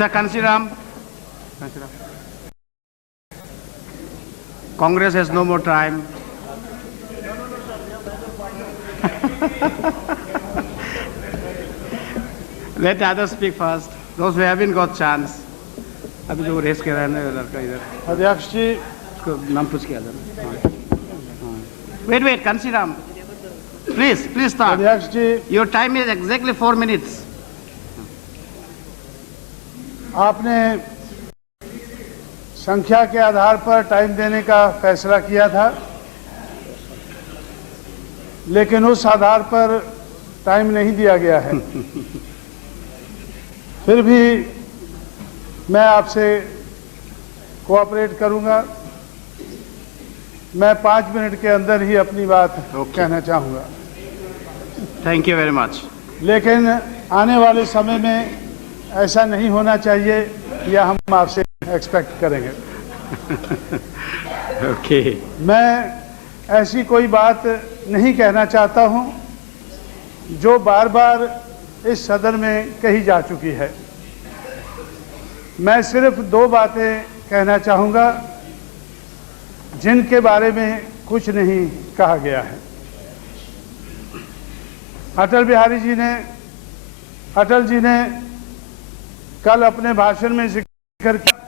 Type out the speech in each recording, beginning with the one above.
Mr. Kansiram. Congress has no more time. Let the others speak first. Those who haven't got chance. अभी जो race कर रहा है ना लड़का इधर. अध्यक्ष जी, उसको नाम पूछ के आजा. Wait, Kansiram. Please start. अध्यक्ष जी, Your time is exactly 4 minutes. आपने संख्या के आधार पर टाइम देने का फैसला किया था, लेकिन उस आधार पर टाइम नहीं दिया गया है। फिर भी मैं आपसे कोऑपरेट करूंगा। मैं 5 मिनट के अंदर ही अपनी बात कहना चाहूंगा। Thank you very much. लेकिन आने वाले समय में ऐसा नहीं होना चाहिए, यह हम आपसे एक्सपेक्ट करेंगे। Okay. मैं ऐसी कोई बात नहीं कहना चाहता हूं जो बार बार इस सदन में कही जा चुकी है। मैं सिर्फ 2 बातें कहना चाहूंगा जिनके बारे में कुछ नहीं कहा गया है। अटल जी ने कल अपने भाषण में जिक्र किया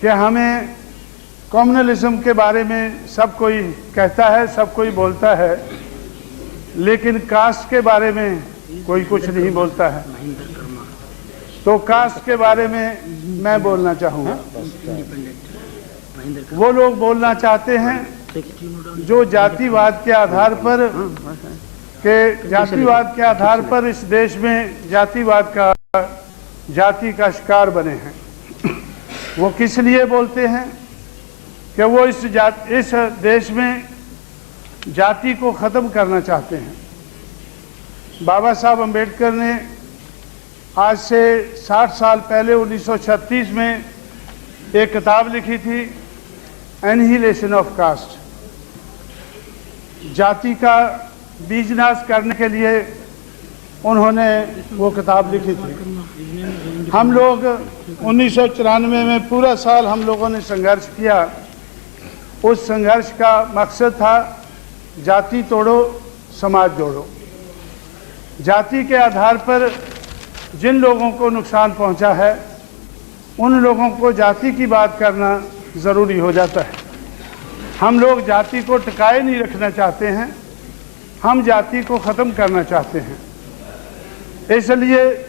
कि हमें कम्युनलिज्म के बारे में सब कोई कहता है, सब कोई बोलता है, लेकिन कास्ट के बारे में कोई कुछ नहीं बोलता है। तो कास्ट के बारे में मैं बोलना चाहूँगा। वो लोग बोलना चाहते हैं जो जातिवाद के आधार पर इस देश में जाति का शिकार बने हैं। वो किस लिए बोलते हैं कि वो इस देश में जाति को ख़त्म करना चाहते हैं। बाबा साहब अम्बेडकर ने आज से 60 साल पहले 1936 में एक किताब लिखी थी, एनिहिलेशन ऑफ कास्ट। जाति का बीजनाश करने के लिए उन्होंने वो किताब लिखी थी। हम लोग 1994 में पूरा साल हम लोगों ने संघर्ष किया। उस संघर्ष का मकसद था जाति तोड़ो, समाज जोड़ो। जाति के आधार पर जिन लोगों को नुकसान पहुंचा है, उन लोगों को जाति की बात करना ज़रूरी हो जाता है। हम लोग जाति को टिकाए नहीं रखना चाहते हैं, हम जाति को ख़त्म करना चाहते हैं। इसलिए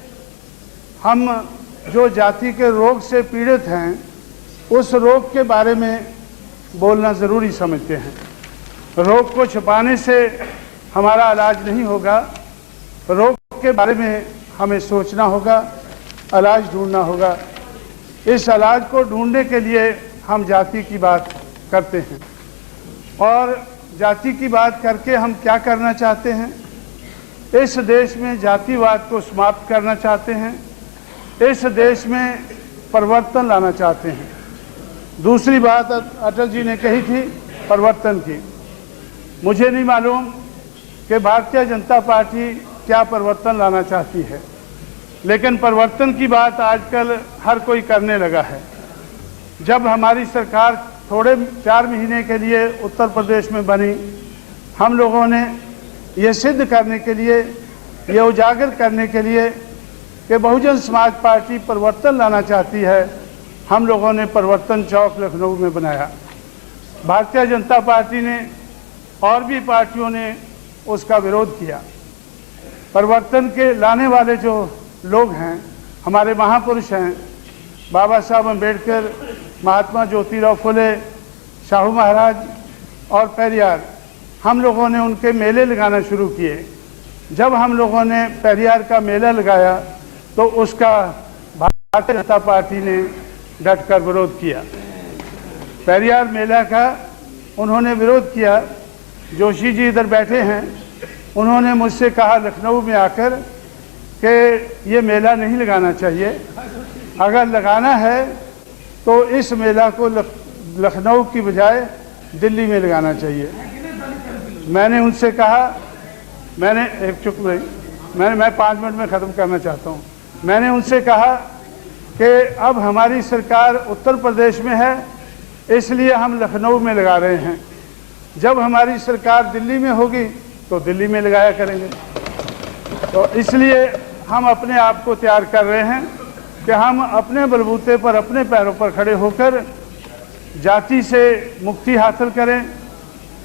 हम जो जाति के रोग से पीड़ित हैं, उस रोग के बारे में बोलना ज़रूरी समझते हैं। रोग को छुपाने से हमारा इलाज नहीं होगा। रोग के बारे में हमें सोचना होगा, इलाज ढूंढना होगा। इस इलाज को ढूंढने के लिए हम जाति की बात करते हैं। और जाति की बात करके हम क्या करना चाहते हैं? इस देश में जातिवाद को समाप्त करना चाहते हैं। इस देश में परिवर्तन लाना चाहते हैं। दूसरी बात अटल जी ने कही थी परिवर्तन की। मुझे नहीं मालूम कि भारतीय जनता पार्टी क्या परिवर्तन लाना चाहती है, लेकिन परिवर्तन की बात आजकल हर कोई करने लगा है। जब हमारी सरकार थोड़े 4 महीने के लिए उत्तर प्रदेश में बनी, हम लोगों ने ये सिद्ध करने के लिए, ये उजागर करने के लिए कि बहुजन समाज पार्टी परिवर्तन लाना चाहती है, हम लोगों ने परिवर्तन चौक लखनऊ में बनाया। भारतीय जनता पार्टी ने और भी पार्टियों ने उसका विरोध किया। परिवर्तन के लाने वाले जो लोग हैं, हमारे महापुरुष हैं, बाबा साहब अम्बेडकर, महात्मा ज्योतिराव फुले, शाहू महाराज और पेरियार, हम लोगों ने उनके मेले लगाना शुरू किए। जब हम लोगों ने पेरियार का मेला लगाया तो उसका भारतीय जनता पार्टी ने डटकर विरोध किया। पेरियार मेला का उन्होंने विरोध किया। जोशी जी इधर बैठे हैं, उन्होंने मुझसे कहा लखनऊ में आकर कि ये मेला नहीं लगाना चाहिए, अगर लगाना है तो इस मेला को लखनऊ की बजाय दिल्ली में लगाना चाहिए। मैंने उनसे कहा, मैं 5 मिनट में ख़त्म करना चाहता हूँ। मैंने उनसे कहा कि अब हमारी सरकार उत्तर प्रदेश में है, इसलिए हम लखनऊ में लगा रहे हैं। जब हमारी सरकार दिल्ली में होगी तो दिल्ली में लगाया करेंगे। तो इसलिए हम अपने आप को तैयार कर रहे हैं कि हम अपने बलबूते पर, अपने पैरों पर खड़े होकर जाति से मुक्ति हासिल करें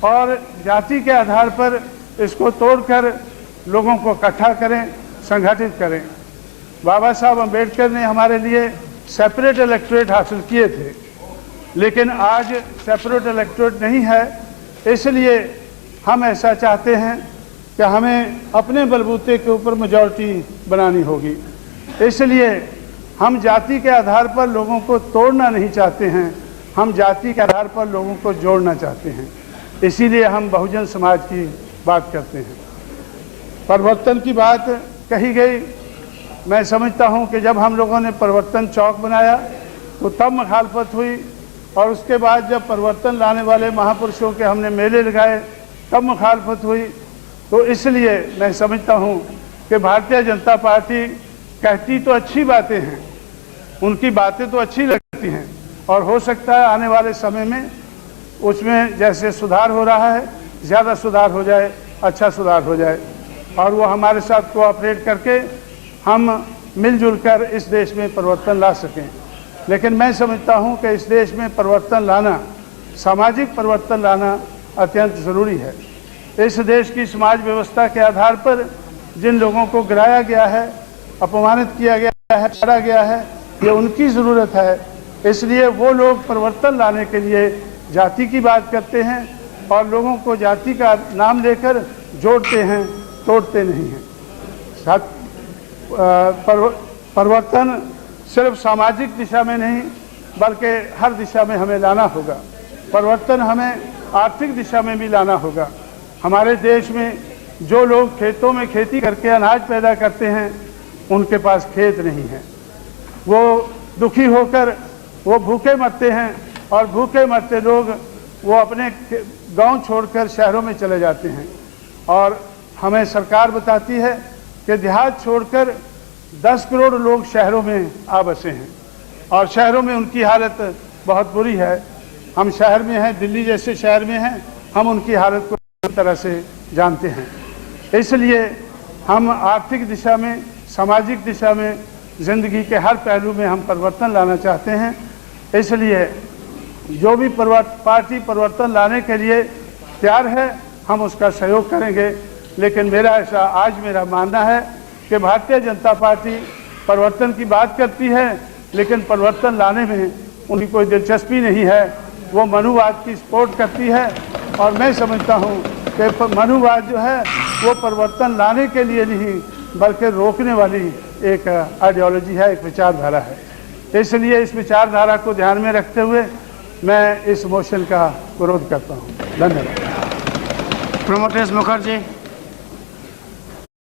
और जाति के आधार पर इसको तोड़कर लोगों को इकट्ठा करें, संगठित करें। बाबा साहब अम्बेडकर ने हमारे लिए सेपरेट इलेक्टोरेट हासिल किए थे, लेकिन आज सेपरेट इलेक्टोरेट नहीं है। इसलिए हम ऐसा चाहते हैं कि हमें अपने बलबूते के ऊपर मेजॉरिटी बनानी होगी। इसलिए हम जाति के आधार पर लोगों को तोड़ना नहीं चाहते हैं, हम जाति के आधार पर लोगों को जोड़ना चाहते हैं। इसीलिए हम बहुजन समाज की बात करते हैं। परिवर्तन की बात कही गई। मैं समझता हूं कि जब हम लोगों ने परिवर्तन चौक बनाया तो तब मुखालफत हुई, और उसके बाद जब परिवर्तन लाने वाले महापुरुषों के हमने मेले लगाए तब मुखालफत हुई। तो इसलिए मैं समझता हूं कि भारतीय जनता पार्टी कहती तो अच्छी बातें हैं, उनकी बातें तो अच्छी लगती हैं, और हो सकता है आने वाले समय में उसमें जैसे सुधार हो रहा है ज़्यादा सुधार हो जाए, अच्छा सुधार हो जाए, और वो हमारे साथ कोऑपरेट करके हम मिलजुल कर इस देश में परिवर्तन ला सकें। लेकिन मैं समझता हूं कि इस देश में परिवर्तन लाना, सामाजिक परिवर्तन लाना अत्यंत ज़रूरी है। इस देश की समाज व्यवस्था के आधार पर जिन लोगों को गिराया गया है, अपमानित किया गया है, मारा गया है, ये उनकी ज़रूरत है। इसलिए वो लोग परिवर्तन लाने के लिए जाति की बात करते हैं और लोगों को जाति का नाम लेकर जोड़ते हैं, तोड़ते नहीं हैं। परिवर्तन सिर्फ सामाजिक दिशा में नहीं बल्कि हर दिशा में हमें लाना होगा। परिवर्तन हमें आर्थिक दिशा में भी लाना होगा। हमारे देश में जो लोग खेतों में खेती करके अनाज पैदा करते हैं उनके पास खेत नहीं है, वो दुखी होकर वो भूखे मरते हैं, और भूखे मरते लोग वो अपने गांव छोड़कर शहरों में चले जाते हैं। और हमें सरकार बताती है कि देहात छोड़कर 10 करोड़ लोग शहरों में आ बसे हैं, और शहरों में उनकी हालत बहुत बुरी है। हम शहर में हैं, दिल्ली जैसे शहर में हैं, हम उनकी हालत को पूरी तरह से जानते हैं। इसलिए हम आर्थिक दिशा में, सामाजिक दिशा में, ज़िंदगी के हर पहलू में हम परिवर्तन लाना चाहते हैं। इसलिए जो भी पार्टी परिवर्तन लाने के लिए तैयार है हम उसका सहयोग करेंगे। लेकिन मेरा मानना है कि भारतीय जनता पार्टी परिवर्तन की बात करती है लेकिन परिवर्तन लाने में उनकी कोई दिलचस्पी नहीं है। वो मनुवाद की सपोर्ट करती है, और मैं समझता हूँ कि मनुवाद जो है वो परिवर्तन लाने के लिए नहीं बल्कि रोकने वाली एक आइडियोलॉजी है, एक विचारधारा है। इसलिए इस विचारधारा को ध्यान में रखते हुए मैं इस मोशन का विरोध करता हूँ। धन्यवाद। Promoters Mukherjee.